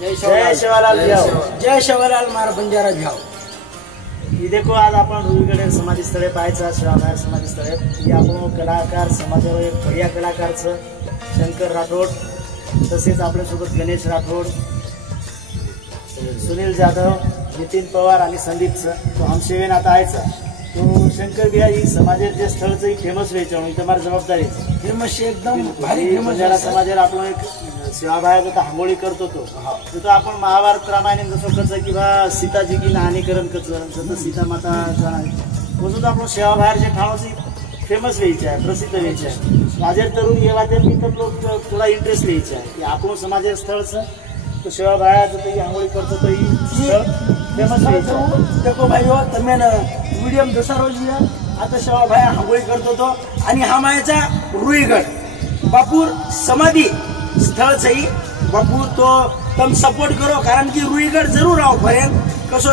जय शिवालाल भ्याव। जय शिवालाल मार बंजारा भ्याव। ये देखो आज आपण रुईगडे समाधी स्थळे पाहायचं शिवाबाहेर समाधी स्थळे ही आपण कलाकार समाजावर एक बढ़िया कलाकारचं शंकर राठोड तसेच आपल्यासोबत गणेश राठोड सुनील जाधव नितीन पवार आणि संदीपचं तो आमसेवेन आता आहेचा तो शंकर बिहार ही समाजाचे स्थळचं फेमस व्हायचं म्हणून इथं मार जबाबदारी फेमस एकदम भारी फेमस बंजारा समाजाला आपण एक सेवाबाहेर होता हांगोळी करतो तो आपण महाभारत रामायण जसं कसं किंवा सीताजी की नाहनीकरण कसं जसं सीता माता तसंच आपण सेवाबाहेरच्या ठावाची फेमस व्हायची आहे प्रसिद्ध व्हायची आहे माझे तरुण येवा ते मी तर लोक थोडा इंटरेस्ट व्हायचे आहे की आपण समाज स्थळचं तो सेवाबाहेर जसं हांगोळी करतो तो ही फेमस व्हायचं देखो भाई हो तमें वीडियो में दसा रोज आता शिवाबाई हांगोळी करतो तो आणि हा मायाचा रुईगड बापूर समाधी स्थळ सही बापूर तो तम सपोर्ट करो कारण की रुईगड जरूर आओ पर्यंत कसो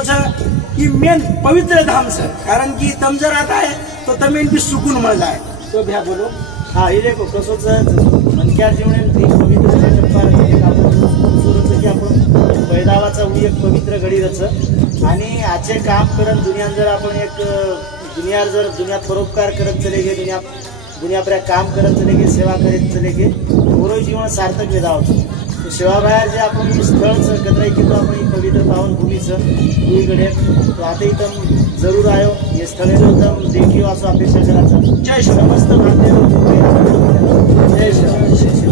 की मेन पवित्र धाम से कारण की तम जर आता है तो तमें भी सुकून मिल जाए तो भ्या बोलो हाँ ये देखो कसोच मनक्या जीवन की आपण बैदावाचा एक पवित्र गडीरच आणि आजचे काम करत दुनियात जर आपण एक दुनिया परोपकार करत चले गे दुनिया पर काम करत चले गे सेवा करत चले गे पूर्ण जीवन सार्थक वेदावचं तो सेवाबाहेर जे आपण स्थळचं कतराई किंवा आपण पवित्र पावनभूमीचं रुईगडे तो आता इथं जरूर आयो हे स्थळ एकदम देखील असं अपेक्षा करायचं जय समस्त भारतीय जय शिव